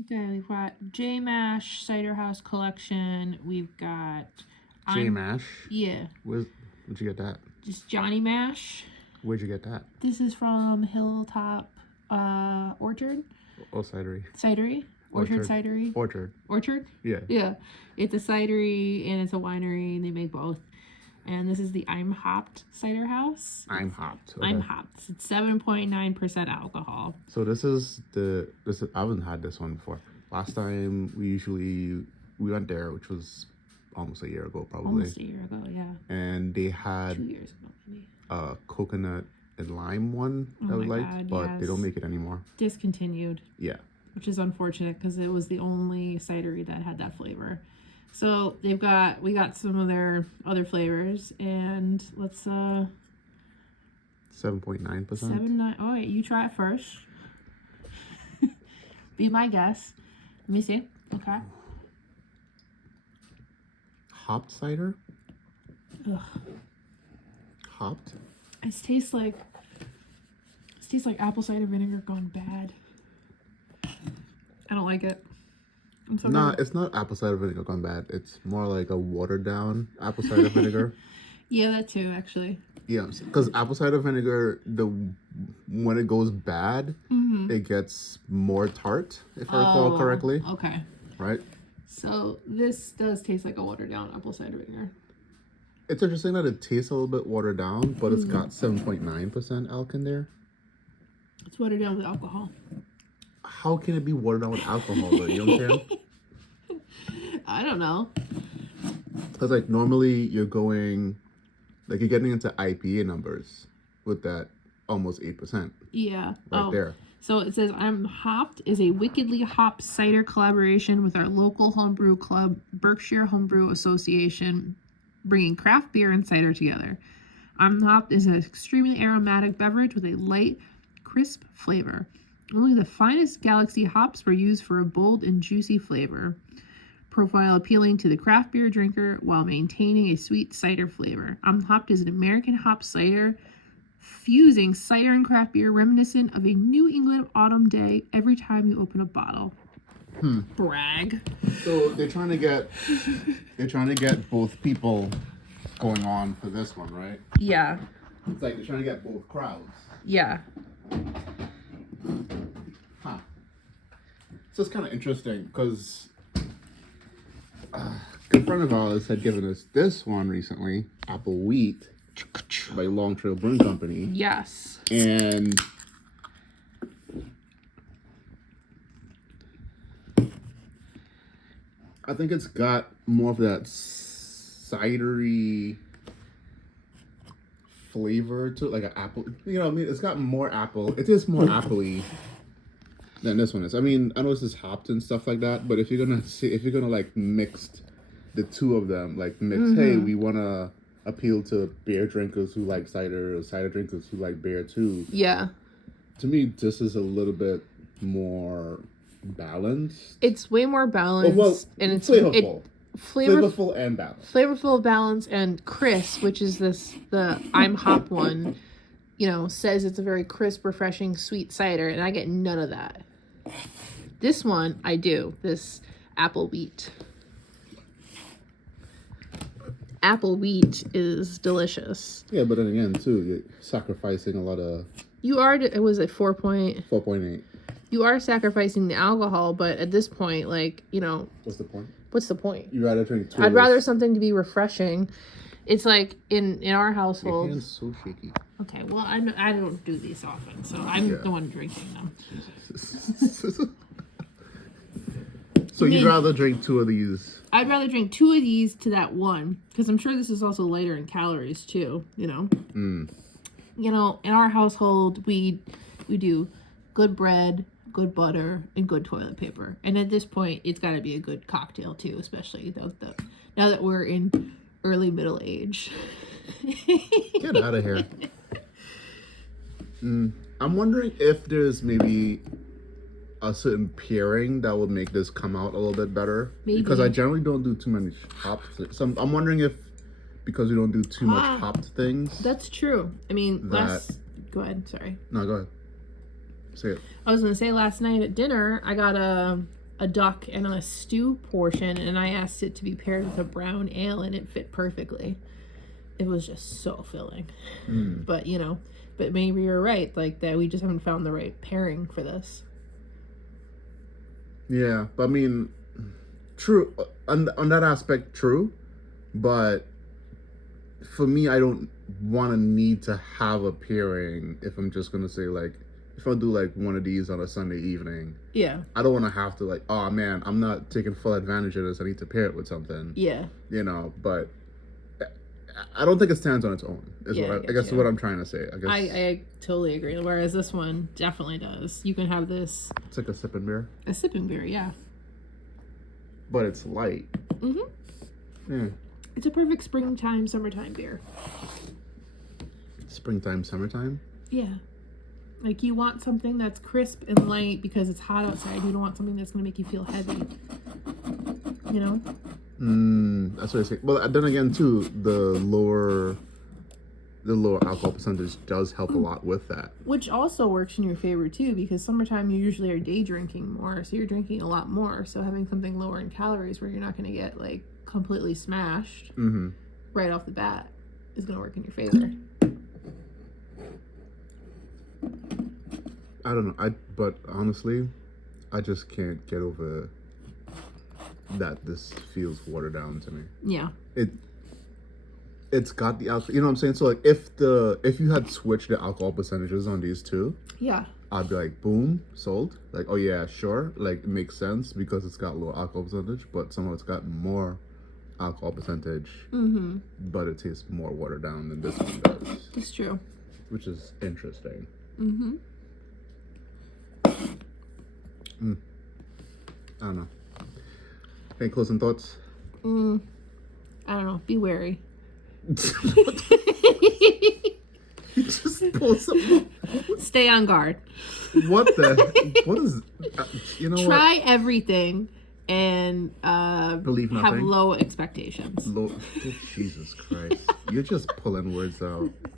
Okay, we've got JMASH Cider House Collection. We've got JMASH? Yeah. Where'd you get that? Just Johnny Mash. Where'd you get that? This is from Hilltop Orchard. Oh, cidery. Cidery. Orchard Cidery. Orchard? Yeah. Yeah. It's a cidery and it's a winery, and they make both. And this is the I'm Hopped Cider House. I'm Hopped. Okay. I'm Hopped. It's 7.9% alcohol. So I haven't had this one before. Last time we went there, which was almost a year ago, probably. Almost a year ago, yeah. And they had 2 years ago, maybe. A coconut and lime one that we liked, but they don't make it anymore. Discontinued. Yeah. Which is unfortunate because it was the only cidery that had that flavor. So we got some of their other flavors, and let's 7.9%. 7.9. Oh wait, you try it first. Be my guest. Let me see. Okay. Hopped cider? Ugh. Hopped? It tastes like apple cider vinegar gone bad. I don't like it. It's not apple cider vinegar gone bad. It's more like a watered down apple cider vinegar. Yeah, that too, actually. Yeah, because apple cider vinegar, when it goes bad, it gets more tart, if I recall correctly. Okay. Right? So this does taste like a watered down apple cider vinegar. It's interesting that it tastes a little bit watered down, but it's got 7.9% alc in there. It's watered down with alcohol. How can it be watered down with alcohol, though? You know what I'm saying? I don't know. Because, like, normally you're getting into IPA numbers with that almost 8%. Yeah. Right there. So it says, I'm Hopped is a wickedly hopped cider collaboration with our local homebrew club, Berkshire Homebrew Association, bringing craft beer and cider together. I'm Hopped is an extremely aromatic beverage with a light, crisp flavor. Only the finest Galaxy hops were used for a bold and juicy flavor profile appealing to the craft beer drinker while maintaining a sweet cider flavor. I'm Hopped is an American hop cider fusing cider and craft beer reminiscent of a New England autumn day every time you open a bottle. Brag. So they're trying to get both people going on for this one, right? Yeah. It's like they're trying to get both crowds. Yeah. Huh. So it's kind of interesting because a good friend of ours had given us this one recently, Apple Wheat, by Long Trail Brewing Company. Yes. And I think it's got more of that cidery flavor to it, like an apple. You know what I mean? It's got more apple. It is more appley than this one is. I mean, I know this is hopped and stuff like that, but if you're gonna like mix the two of them, like hey, we wanna appeal to beer drinkers who like cider, or cider drinkers who like beer too. Yeah. To me, this is a little bit more balanced. It's way more balanced. Well, and it's flavorful. Flavorful and balanced. Flavorful, balanced, and crisp, which is the I'm Hop one, says it's a very crisp, refreshing, sweet cider, and I get none of that. This one, I do. This Apple Wheat. Apple Wheat is delicious. Yeah, but then again, too, you're sacrificing a lot of... It was at 4.8. You are sacrificing the alcohol, but at this point, What's the point? What's the point? You'd rather drink two. I'd rather something to be refreshing. It's like in our household. Your hand's so shaky. Okay, well, I don't do these often, so I'm the one drinking them. So you'd rather drink two of these? I'd rather drink two of these to that one, because I'm sure this is also lighter in calories too. In our household, we do good bread, good butter, and good toilet paper. And at this point, it's got to be a good cocktail too, especially now that we're in early middle age. Get out of here. I'm wondering if there's maybe a certain pairing that would make this come out a little bit better. Maybe. Because I generally don't do too many hops. So I'm wondering if, because we don't do too much hopped things. That's true. I mean, go ahead. Sorry. No, go ahead. Say it. I was going to say last night at dinner, I got a duck and a stew portion, and I asked it to be paired with a brown ale, and it fit perfectly. It was just so filling. But but maybe you're right, like that we just haven't found the right pairing for this. Yeah, but I mean, true on that aspect, true. But for me, I don't want to need to have a pairing if I'm just gonna say like, if I do like one of these on a Sunday evening. Yeah. I don't want to have to like, oh man, I'm not taking full advantage of this. I need to pair it with something. Yeah. But I don't think it stands on its own. I guess what I'm trying to say. I guess I totally agree. Whereas this one definitely does. You can have this. It's like a sipping beer. A sipping beer, yeah. But it's light. Yeah. It's a perfect springtime, summertime beer. Springtime, summertime? Yeah. Like you want something that's crisp and light because it's hot outside. You don't want something that's going to make you feel heavy. That's what I say. Well, then again, too, the lower alcohol percentage does help a lot with that. Which also works in your favor, too, because summertime you usually are day drinking more, so you're drinking a lot more. So having something lower in calories where you're not going to get, like, completely smashed right off the bat is going to work in your favor. I don't know. But honestly, I just can't get over that this feels watered down to me. Yeah. It's got the alcohol. You know what I'm saying? So like, if you had switched the alcohol percentages on these two, yeah, I'd be like, boom, sold. Like, oh yeah, sure. Like, it makes sense because it's got low alcohol percentage, but somehow it's got more alcohol percentage. But it tastes more watered down than this one does. It's true. Which is interesting. I don't know. Any closing thoughts? I don't know. Be wary. You just pull something. Stay on guard. What is, Try everything and believe nothing. Have low expectations. Jesus Christ. You're just pulling words out.